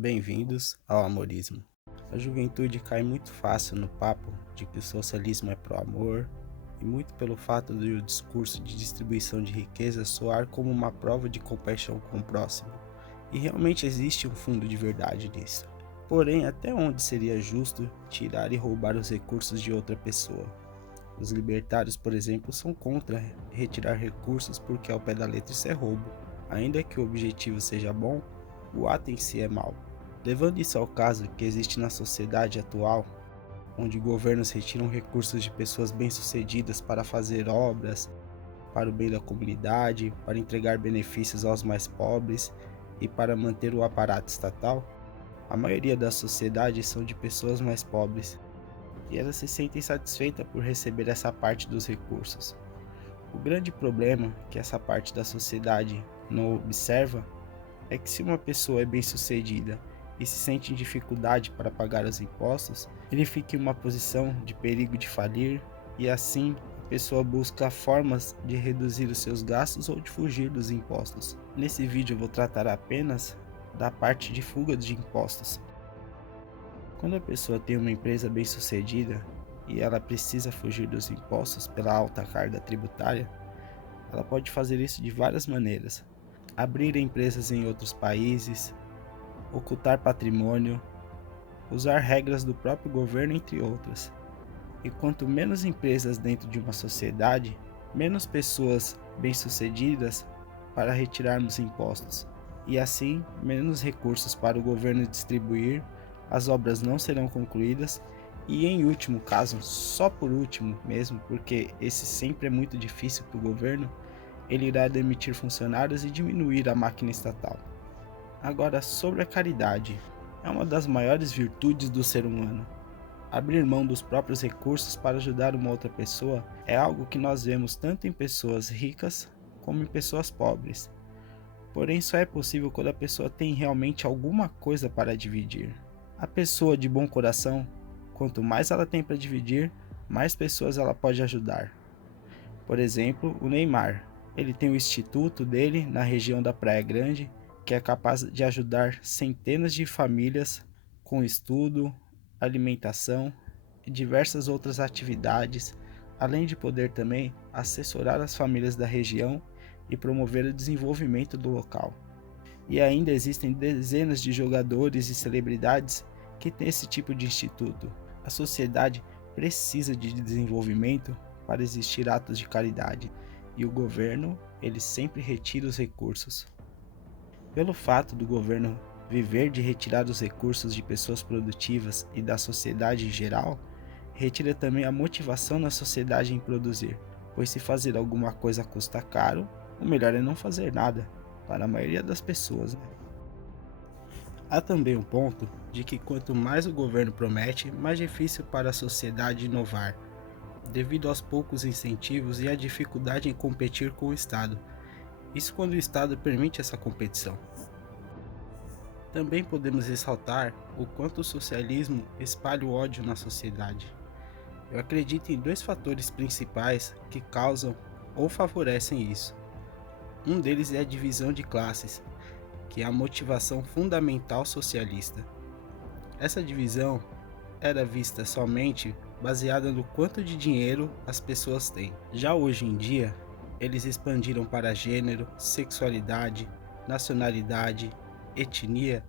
Bem-vindos ao Amorismo. A juventude cai muito fácil no papo de que o socialismo é pró-amor e muito pelo fato do discurso de distribuição de riqueza soar como uma prova de compaixão com o próximo. E realmente existe um fundo de verdade nisso. Porém, até onde seria justo tirar e roubar os recursos de outra pessoa? Os libertários, por exemplo, são contra retirar recursos porque ao pé da letra isso é roubo. Ainda que o objetivo seja bom, o ato em si é mau. Levando isso ao caso que existe na sociedade atual, onde governos retiram recursos de pessoas bem-sucedidas para fazer obras, para o bem da comunidade, para entregar benefícios aos mais pobres e para manter o aparato estatal, a maioria da sociedade são de pessoas mais pobres e elas se sentem satisfeitas por receber essa parte dos recursos. O grande problema que essa parte da sociedade não observa é que se uma pessoa é bem-sucedida e se sente em dificuldade para pagar os impostos, ele fica em uma posição de perigo de falir e assim a pessoa busca formas de reduzir os seus gastos ou de fugir dos impostos. Nesse vídeo eu vou tratar apenas da parte de fuga de impostos. Quando a pessoa tem uma empresa bem-sucedida e ela precisa fugir dos impostos pela alta carga tributária, ela pode fazer isso de várias maneiras. Abrir empresas em outros países, ocultar patrimônio, usar regras do próprio governo, entre outras. E quanto menos empresas dentro de uma sociedade, menos pessoas bem-sucedidas para retirarmos impostos. E assim, menos recursos para o governo distribuir, as obras não serão concluídas e, em último caso, só por último mesmo, porque esse sempre é muito difícil para o governo, ele irá demitir funcionários e diminuir a máquina estatal. Agora, sobre a caridade, é uma das maiores virtudes do ser humano. Abrir mão dos próprios recursos para ajudar uma outra pessoa é algo que nós vemos tanto em pessoas ricas como em pessoas pobres. Porém, só é possível quando a pessoa tem realmente alguma coisa para dividir. A pessoa de bom coração, quanto mais ela tem para dividir, mais pessoas ela pode ajudar. Por exemplo, o Neymar. Ele tem o instituto dele na região da Praia Grande, que é capaz de ajudar centenas de famílias com estudo, alimentação e diversas outras atividades, além de poder também assessorar as famílias da região e promover o desenvolvimento do local. E ainda existem dezenas de jogadores e celebridades que têm esse tipo de instituto. A sociedade precisa de desenvolvimento para existir atos de caridade, e o governo, ele sempre retira os recursos. Pelo fato do governo viver de retirar os recursos de pessoas produtivas e da sociedade em geral, retira também a motivação na sociedade em produzir, pois se fazer alguma coisa custa caro, o melhor é não fazer nada, para a maioria das pessoas. Há também um ponto de que quanto mais o governo promete, mais difícil para a sociedade inovar, devido aos poucos incentivos e à dificuldade em competir com o Estado. Isso quando o Estado permite essa competição. Também podemos ressaltar o quanto o socialismo espalha o ódio na sociedade. Eu acredito em dois fatores principais que causam ou favorecem isso. Um deles é a divisão de classes, que é a motivação fundamental socialista. Essa divisão era vista somente baseada no quanto de dinheiro as pessoas têm. Já hoje em dia, eles expandiram para gênero, sexualidade, nacionalidade, etnia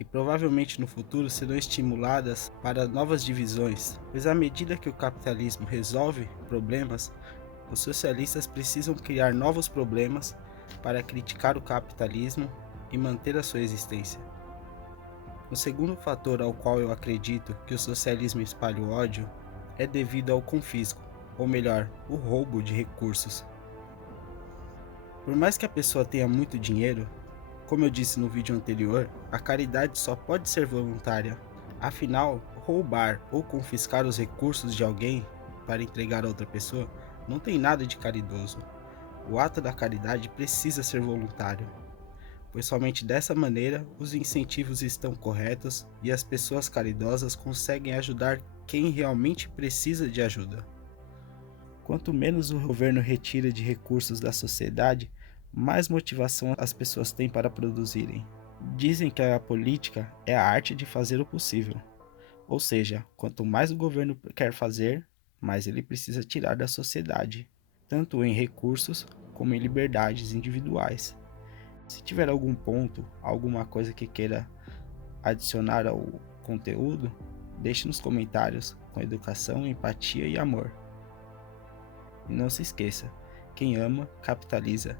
e provavelmente no futuro serão estimuladas para novas divisões, pois à medida que o capitalismo resolve problemas, os socialistas precisam criar novos problemas para criticar o capitalismo e manter a sua existência. O segundo fator ao qual eu acredito que o socialismo espalha o ódio é devido ao confisco, ou melhor, o roubo de recursos. Por mais que a pessoa tenha muito dinheiro, como eu disse no vídeo anterior, a caridade só pode ser voluntária. Afinal, roubar ou confiscar os recursos de alguém para entregar a outra pessoa não tem nada de caridoso. O ato da caridade precisa ser voluntário, pois somente dessa maneira os incentivos estão corretos e as pessoas caridosas conseguem ajudar quem realmente precisa de ajuda. Quanto menos o governo retira de recursos da sociedade, mais motivação as pessoas têm para produzirem. Dizem que a política é a arte de fazer o possível. Ou seja, quanto mais o governo quer fazer, mais ele precisa tirar da sociedade, tanto em recursos como em liberdades individuais. Se tiver algum ponto, alguma coisa que queira adicionar ao conteúdo, deixe nos comentários com educação, empatia e amor. E não se esqueça, quem ama, capitaliza.